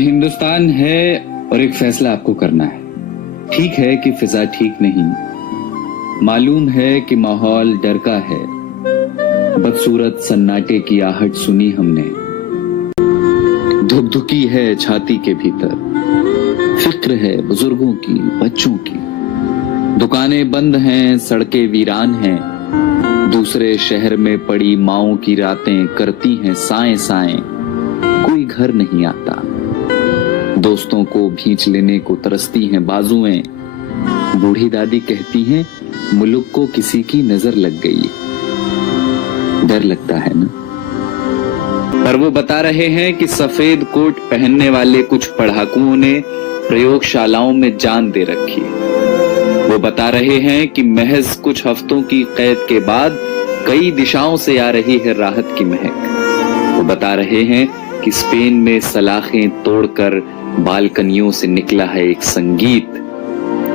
हिंदुस्तान है और एक फैसला आपको करना है। ठीक है कि फिजा ठीक नहीं, मालूम है कि माहौल डर का है, बदसूरत सन्नाटे की आहट सुनी हमने, धुकधुकी है छाती के भीतर, फिक्र है बुजुर्गों की बच्चों की, दुकानें बंद हैं, सड़कें वीरान हैं, दूसरे शहर में पड़ी माओं की रातें करती हैं साएं साएं, कोई घर नहीं आता, दोस्तों को भींच लेने को तरसती हैं बाजुएं, बूढ़ी दादी कहती हैं मुल्क को किसी की नजर लग गई। डर लगता है ना। पर वो बता रहे हैं कि सफेद कोट पहनने वाले कुछ पढ़ाकुओं ने प्रयोगशालाओं में जान दे रखी। वो बता रहे हैं कि महज कुछ हफ्तों की कैद के बाद कई दिशाओं से आ रही है राहत की महक। वो बता रहे हैं कि स्पेन में सलाखें तोड़कर बालकनियों से निकला है एक संगीत,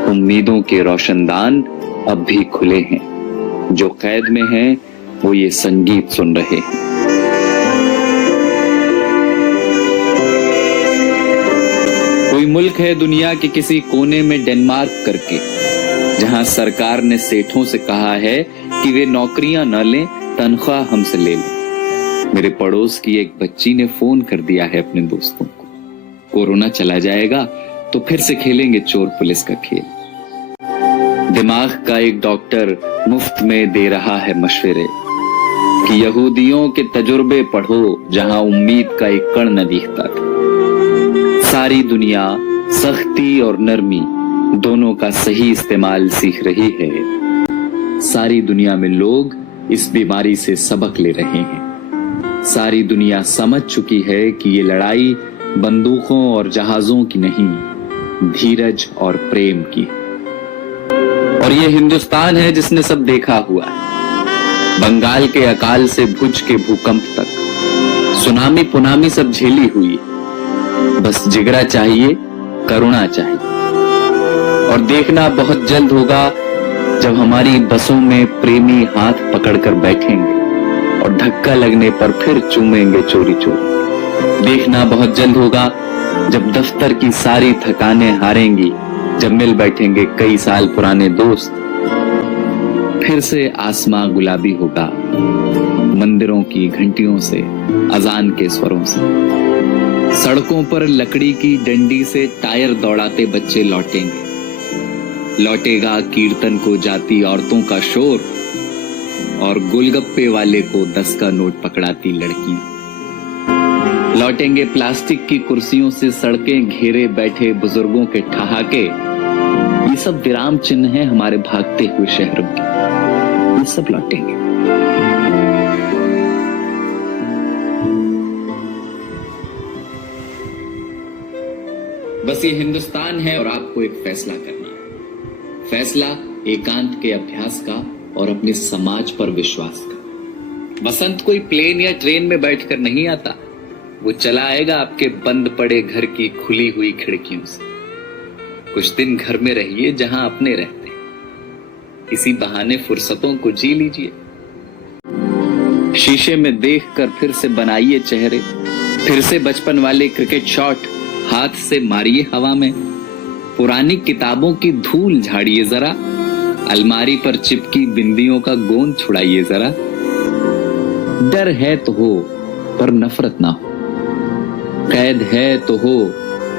उम्मीदों के रोशनदान अब भी खुले हैं, जो कैद में हैं वो ये संगीत सुन रहे हैं। कोई मुल्क है दुनिया के किसी कोने में डेनमार्क करके, जहां सरकार ने सेठों से कहा है कि वे नौकरियां न लें, तनख्वाह हमसे ले लें। मेरे पड़ोस की एक बच्ची ने फोन कर दिया है अपने दोस्तों को, कोरोना चला जाएगा तो फिर से खेलेंगे चोर पुलिस का खेल। दिमाग का एक डॉक्टर मुफ्त में दे रहा है मशवरे कि यहूदियों के तजुर्बे पढ़ो जहां उम्मीद का एक कण न दिखता था। सारी दुनिया सख्ती और नरमी दोनों का सही इस्तेमाल सीख रही है। सारी दुनिया में लोग इस बीमारी से सबक ले रहे हैं। सारी दुनिया समझ चुकी है कि ये लड़ाई बंदूकों और जहाजों की नहीं, धीरज और प्रेम की। और ये हिंदुस्तान है जिसने सब देखा हुआ है, बंगाल के अकाल से भुज के भूकंप तक, सुनामी पुनामी सब झेली हुई। बस जिगरा चाहिए, करुणा चाहिए। और देखना बहुत जल्द होगा जब हमारी बसों में प्रेमी हाथ पकड़कर बैठेंगे और धक्का लगने पर फिर चूमेंगे चोरी चोरी। देखना बहुत जल्द होगा जब दफ्तर की सारी थकानें हारेंगी, जब मिल बैठेंगे कई साल पुराने दोस्त। फिर से आसमां गुलाबी होगा, मंदिरों की घंटियों से, अजान के स्वरों से। सड़कों पर लकड़ी की डंडी से टायर दौड़ाते बच्चे लौटेंगे। लौटेगा कीर्तन को जाती औरतों का शोर और गोलगप्पे वाले को 10 का नोट पकड़ाती लड़कियां। लौटेंगे प्लास्टिक की कुर्सियों से सड़कें घेरे बैठे बुजुर्गों के ठहाके। ये सब विराम चिन्ह हैं हमारे भागते हुए शहरों के। ये सब लौटेंगे। बस ये हिंदुस्तान है और आपको एक फैसला करना है। फैसला एकांत के अभ्यास का और अपने समाज पर विश्वास का। बसंत कोई प्लेन या ट्रेन में बैठकर नहीं आता, वो चला आएगा आपके बंद पड़े घर की खुली हुई खिड़कियों से। कुछ दिन घर में रहिए जहां अपने रहते हैं, इसी बहाने फुर्सतों को जी लीजिए। शीशे में देखकर फिर से बनाइए चेहरे, फिर से बचपन वाले क्रिकेट शॉट हाथ से मारिए हवा में। पुरानी किताबों की धूल झाड़िए जरा, अलमारी पर चिपकी बिंदियों का गोंद छुड़ाइए जरा। डर है तो हो पर नफरत ना हो, कैद है तो हो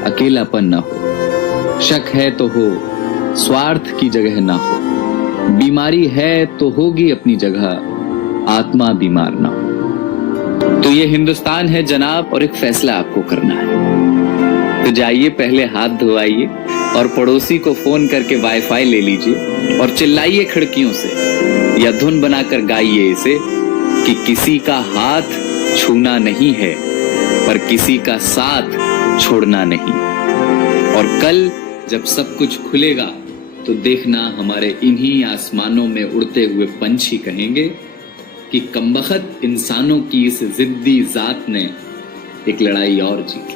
अकेलापन ना हो, शक है तो हो स्वार्थ की जगह ना हो, बीमारी है तो होगी अपनी जगह, आत्मा बीमार ना हो। तो ये हिंदुस्तान है जनाब और एक फैसला आपको करना है। तो जाइए पहले हाथ धोआइए और पड़ोसी को फोन करके वाईफाई ले लीजिए और चिल्लाइए खिड़कियों से या धुन बनाकर गाइए इसे कि किसी का हाथ छूना नहीं है पर किसी का साथ छोड़ना नहीं। और कल जब सब कुछ खुलेगा तो देखना हमारे इन्हीं आसमानों में उड़ते हुए पंछी कहेंगे कि कमबख्त इंसानों की इस जिद्दी जात ने एक लड़ाई और जीत ली।